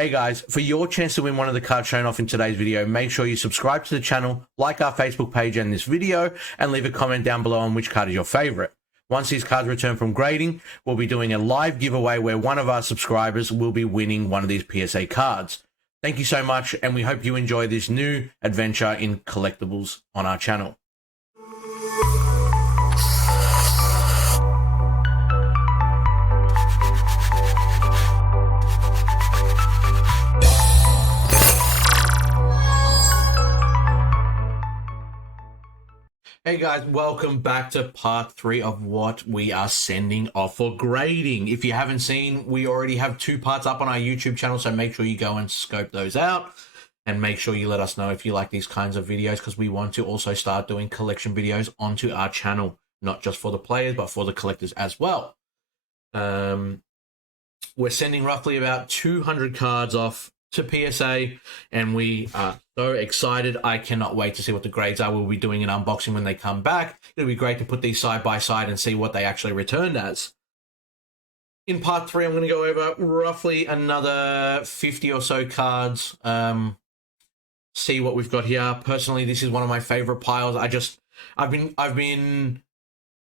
Hey guys, for your chance to win one of the cards shown off in today's video, make sure you subscribe to the channel, like our Facebook page and this video, and leave a comment down below on which card is your favorite. Once these cards return from grading, we'll be doing a live giveaway where one of our subscribers will be winning one of these PSA cards. Thank you so much, and we hope you enjoy this new adventure in collectibles on our channel. Hey guys, welcome back to part 3 of what we are sending off for grading. If you haven't seen, we already have 2 parts up on our YouTube channel, so make sure you go and scope those out. And make sure you let us know if you like these kinds of videos, because we want to also start doing collection videos onto our channel. Not just for the players, but for the collectors as well. We're sending roughly about 200 cards off to PSA, and we are so excited. I cannot wait to see what the grades are. We'll be doing an unboxing when they come back. It'll be great to put these side by side and see what they actually returned as. In part 3, I'm going to go over roughly another 50 or so cards. See what we've got here. Personally, this is one of my favorite piles. I've been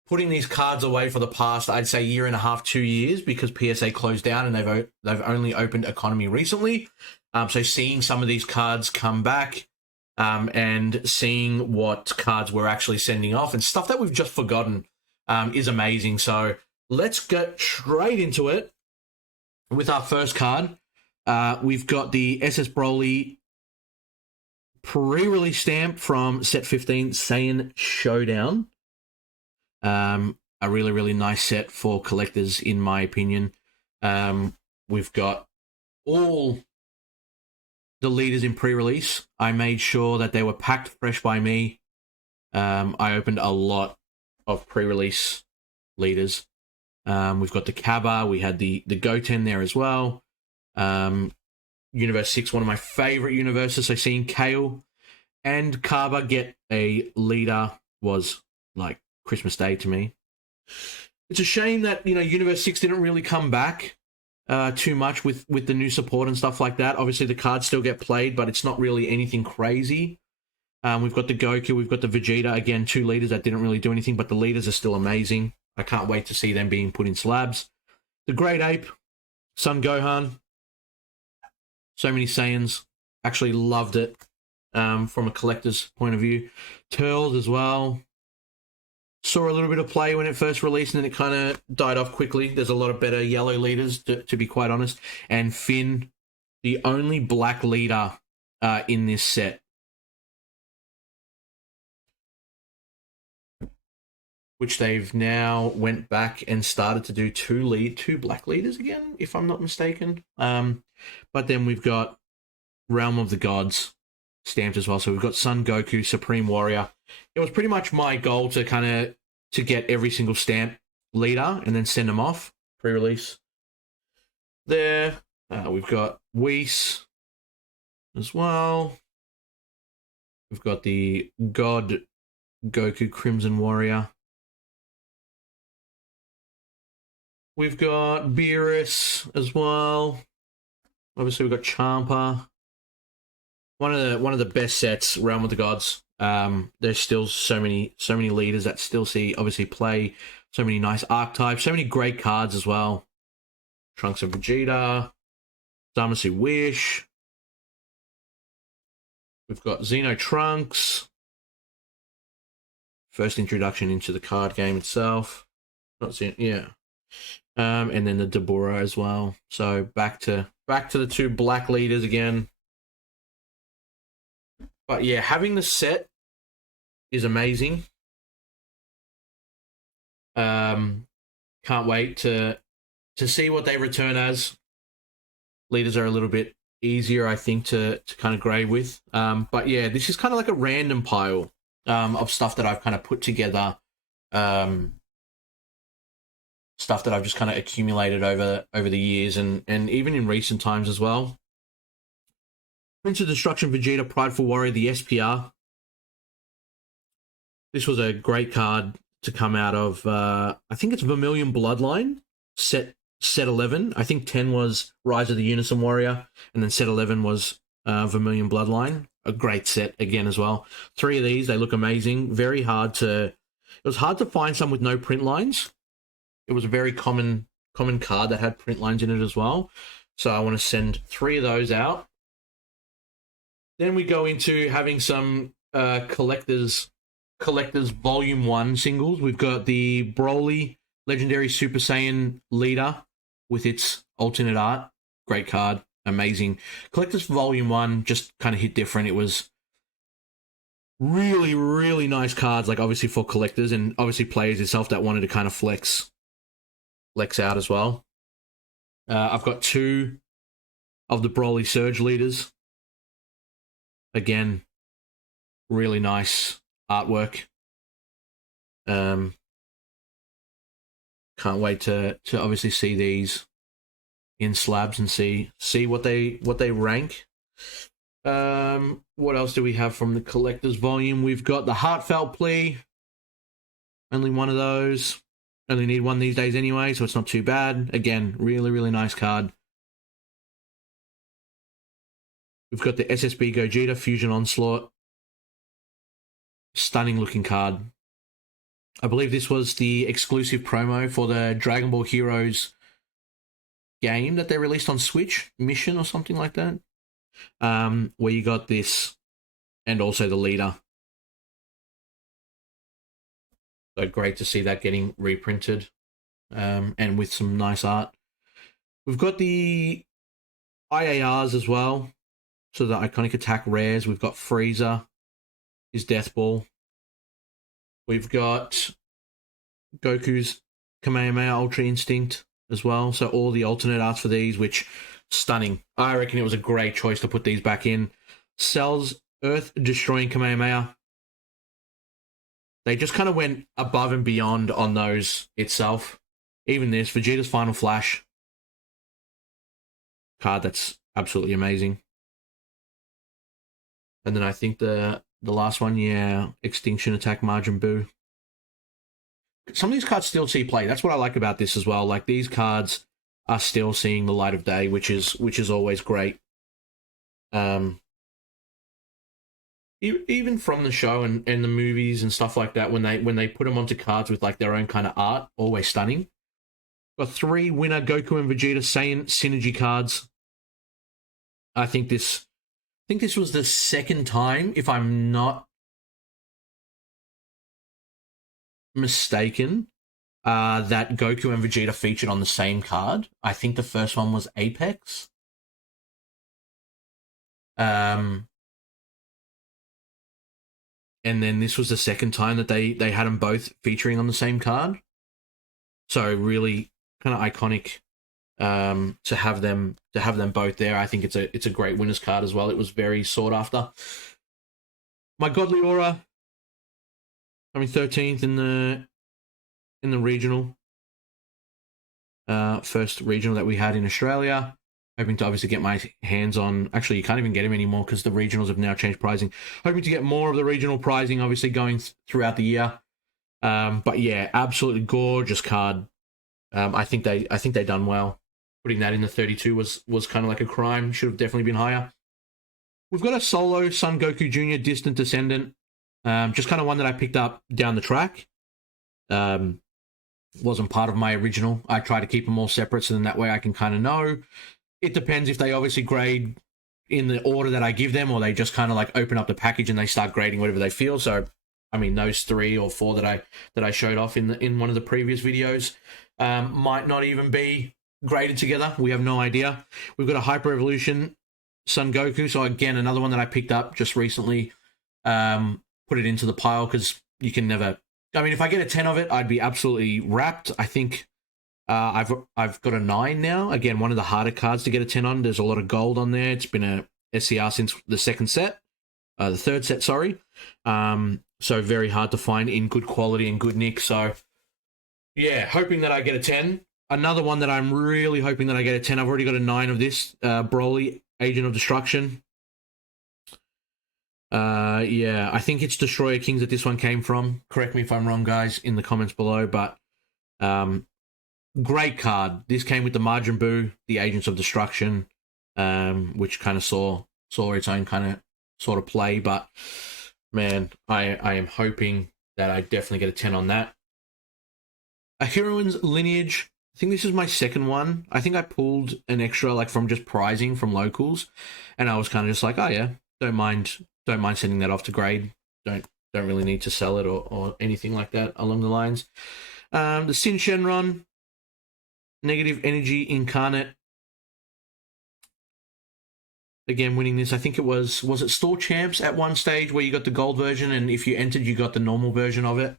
putting these cards away for the past, I'd say, year and a half, 2 years, because PSA closed down and they've only opened economy recently. So seeing some of these cards come back and seeing what cards we're actually sending off and stuff that we've just forgotten is amazing. So let's get straight into it with our first card. We've got the SS Broly pre-release stamp from set 15, Saiyan Showdown. A really, really nice set for collectors, in my opinion. We've got all the leaders in pre-release. I made sure that they were packed fresh by me. I opened a lot of pre-release leaders. We've got the Kaba. We had the Goten there as well. Universe 6, one of my favorite universes. So seeing Kale and Kaba get a leader was like Christmas Day to me. It's a shame that, Universe 6 didn't really come back too much with the new support and stuff like that. Obviously, the cards still get played, but it's not really anything crazy. We've got the Goku, we've got the Vegeta. Again, 2 leaders that didn't really do anything, but the leaders are still amazing. I can't wait to see them being put in slabs. The Great Ape, Son Gohan. So many Saiyans. Actually loved it from a collector's point of view. Turles as well. Saw a little bit of play when it first released, and then it kind of died off quickly. There's a lot of better yellow leaders, to be quite honest. And Finn, the only black leader in this set. Which they've now went back and started to do 2 black leaders again, if I'm not mistaken. But then we've got Realm of the Gods stamped as well. So we've got Son Goku, Supreme Warrior. It was pretty much my goal to get every single stamp leader and then send them off pre-release. There, we've got Whis as well. We've got the God Goku Crimson Warrior. We've got Beerus as well. Obviously, we've got Champa. One of the best sets, Realm of the Gods. There's still so many leaders that still obviously play. So many nice archetypes. So many great cards as well. Trunks of Vegeta. Zamasu Wish. We've got Xeno Trunks. First introduction into the card game itself. Not Xeno, yeah. And then the Dabura as well. So back to the 2 black leaders again. But yeah, having the set is amazing. Can't wait to see what they return as. Leaders are a little bit easier, I think, to kind of grade with. But yeah, this is kind of like a random pile of stuff that I've kind of put together. Stuff that I've just kind of accumulated over the years and even in recent times as well. Prince of Destruction Vegeta, Prideful Warrior, the SPR. This was a great card to come out of, I think it's Vermilion Bloodline, set set 11. I think 10 was Rise of the Unison Warrior, and then set 11 was Vermilion Bloodline. A great set again as well. 3 of these, they look amazing. Very hard to... It was hard to find some with no print lines. It was a very common card that had print lines in it as well. So I want to send 3 of those out. Then we go into having some collectors Volume 1 singles. We've got the Broly Legendary Super Saiyan Leader with its alternate art. Great card. Amazing. Collectors Volume 1 just kind of hit different. It was really, really nice cards, like obviously for collectors and obviously players yourself that wanted to kind of flex out as well. I've got 2 of the Broly Surge Leaders. Again, really nice artwork. Can't wait to obviously see these in slabs and see what they rank. What else do we have from the collector's volume? We've got the Heartfelt Plea. Only one of those. Only need one these days anyway, so it's not too bad. Again, really, really nice card. We've got the SSB Gogeta Fusion Onslaught. Stunning looking card. I believe this was the exclusive promo for the Dragon Ball Heroes game that they released on Switch, Mission or something like that. Where you got this and also the leader. So great to see that getting reprinted and with some nice art. We've got the IARs as well. So the iconic attack rares. We've got Frieza, his Death Ball. We've got Goku's Kamehameha Ultra Instinct as well. So all the alternate arts for these, which stunning. I reckon it was a great choice to put these back in. Cell's Earth Destroying Kamehameha. They just kind of went above and beyond on those itself. Even this, Vegeta's Final Flash. Card that's absolutely amazing. And then I think the last one, yeah, Extinction Attack Majin Buu. Some of these cards still see play. That's what I like about this as well. Like, these cards are still seeing the light of day, which is always great. Even from the show and the movies and stuff like that, when they put them onto cards with like their own kind of art, always stunning. Got 3 winner Goku and Vegeta Saiyan synergy cards. I think this was the second time, if I'm not mistaken, that Goku and Vegeta featured on the same card. I think the first one was Apex. And then this was the second time that they had them both featuring on the same card. So really kind of iconic to have them both there. I think it's a great winners card as well. It was very sought after. My Godly Aura, I mean 13th in the regional. First regional that we had in Australia. Hoping to obviously get my hands on... Actually, you can't even get him anymore because the regionals have now changed pricing. Hoping to get more of the regional pricing, obviously, going throughout the year. But yeah, absolutely gorgeous card. I think they done well. Putting that in the 32 was kind of like a crime. Should have definitely been higher. We've got a solo Son Goku Jr. Distant Descendant. Just kind of one that I picked up down the track. Wasn't part of my original. I try to keep them all separate so then that way I can kind of know. It depends if they obviously grade in the order that I give them or they just kind of like open up the package and they start grading whatever they feel. So, I mean, those 3 or 4 that I showed off in one of the previous videos might not even be graded together. We have no idea. We've got a Hyper Evolution Son Goku. So again, another one that I picked up just recently. Put it into the pile because you can never... I mean, if I get a 10 of it, I'd be absolutely wrapped. I think... I've got a 9 now. Again, one of the harder cards to get a 10 on. There's a lot of gold on there. It's been a SCR since the third set, sorry. So very hard to find in good quality and good nick. So yeah, hoping that I get a 10. Another one that I'm really hoping that I get a 10. I've already got a 9 of this, Broly, Agent of Destruction. Yeah, I think it's Destroyer Kings that this one came from. Correct me if I'm wrong, guys, in the comments below, but great card. This came with the Margin Boo, the Agents of Destruction, which kind of saw its own kind of sort of play. But man, I am hoping that I definitely get a 10 on that. A Heroine's Lineage. I think this is my second one. I think I pulled an extra like from just prizing from locals, and I was kind of just like, oh yeah, don't mind sending that off to grade. Don't really need to sell it or anything like that along the lines. The Sin Shenron, Negative Energy Incarnate. Again, winning this. I think it was it Store Champs at one stage where you got the gold version, and if you entered, you got the normal version of it.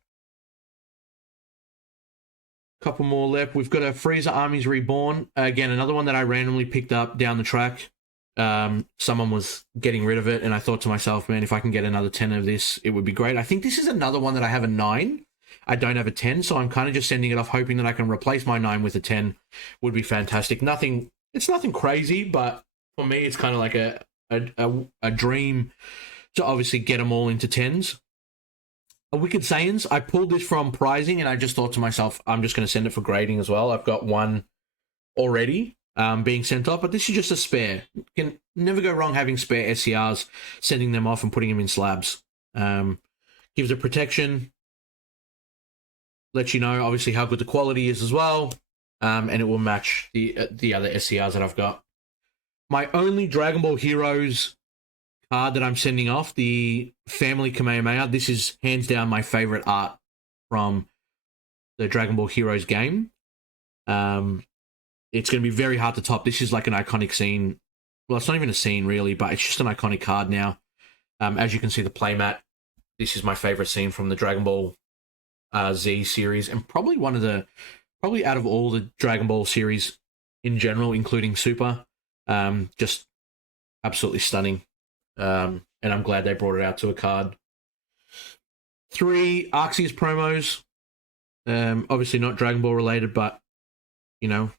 Couple more left. We've got a Freezer Armies Reborn. Again, another one that I randomly picked up down the track. Someone was getting rid of it, and I thought to myself, man, if I can get another 10 of this, it would be great. I think this is another one that I have a 9. I don't have a 10, so I'm kind of just sending it off, hoping that I can replace my 9 with a 10. Would be fantastic. It's nothing crazy, but for me, it's kind of like a dream to obviously get them all into 10s. A Wicked Saiyans, I pulled this from prizing, and I just thought to myself, I'm just going to send it for grading as well. I've got one already being sent off, but this is just a spare. You can never go wrong having spare SCRs, sending them off and putting them in slabs. Gives it protection, lets you know obviously how good the quality is as well, and it will match the other SCRs that I've got. My only Dragon Ball Heroes card that I'm sending off, the Family Kamehameha. This is hands down my favorite art from the Dragon Ball Heroes game. It's going to be very hard to top. This is like an iconic scene. Well, it's not even a scene really, but it's just an iconic card now. As you can see, the playmat. This is my favorite scene from the Dragon Ball Z series, and probably out of all the Dragon Ball series in general, including Super. Just absolutely stunning. And I'm glad they brought it out to a card. 3 Arceus promos. Obviously not Dragon Ball related, but you know,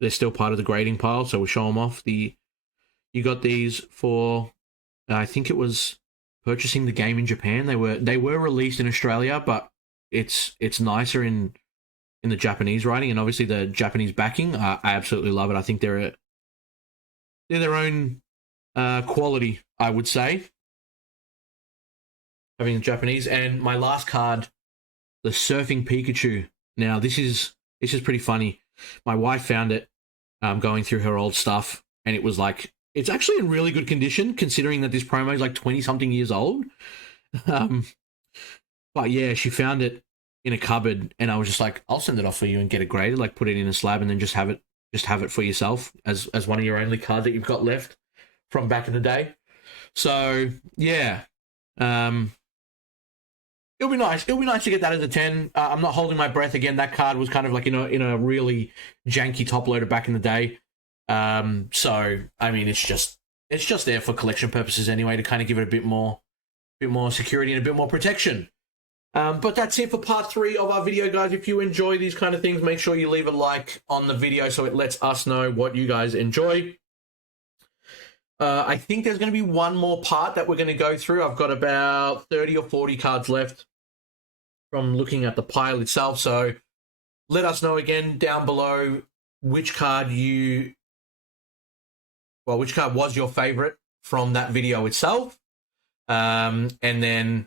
they're still part of the grading pile, so we'll show them off. You got these for, I think it was purchasing the game in Japan. They were released in Australia, but it's nicer in the Japanese writing, and obviously the Japanese backing. I absolutely love it. I think they're their own quality, I would say, having the Japanese. And my last card, the Surfing Pikachu. Now this is pretty funny. My wife found it going through her old stuff, and it was like, it's actually in really good condition considering that this promo is like 20 something years old. But yeah, she found it in a cupboard, and I was just like, I'll send it off for you and get it graded, like put it in a slab and then just have it for yourself as one of your only cards that you've got left from back in the day. So yeah, it'll be nice. It'll be nice to get that as a 10. I'm not holding my breath again. That card was kind of like in a really janky top loader back in the day. So I mean, it's just there for collection purposes anyway, to kind of give it a bit more security and a bit more protection. But that's it for part 3 of our video, guys. If you enjoy these kind of things, make sure you leave a like on the video so it lets us know what you guys enjoy. I think there's going to be one more part that we're going to go through. I've got about 30 or 40 cards left from looking at the pile itself. So let us know again down below which card was your favorite from that video itself. And then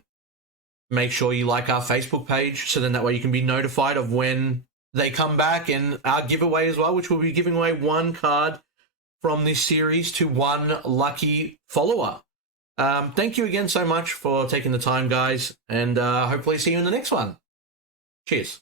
make sure you like our Facebook page, so then that way you can be notified of when they come back, and our giveaway as well, which will be giving away 1 card from this series to 1 lucky follower. Thank you again so much for taking the time, guys, and hopefully see you in the next one. Cheers.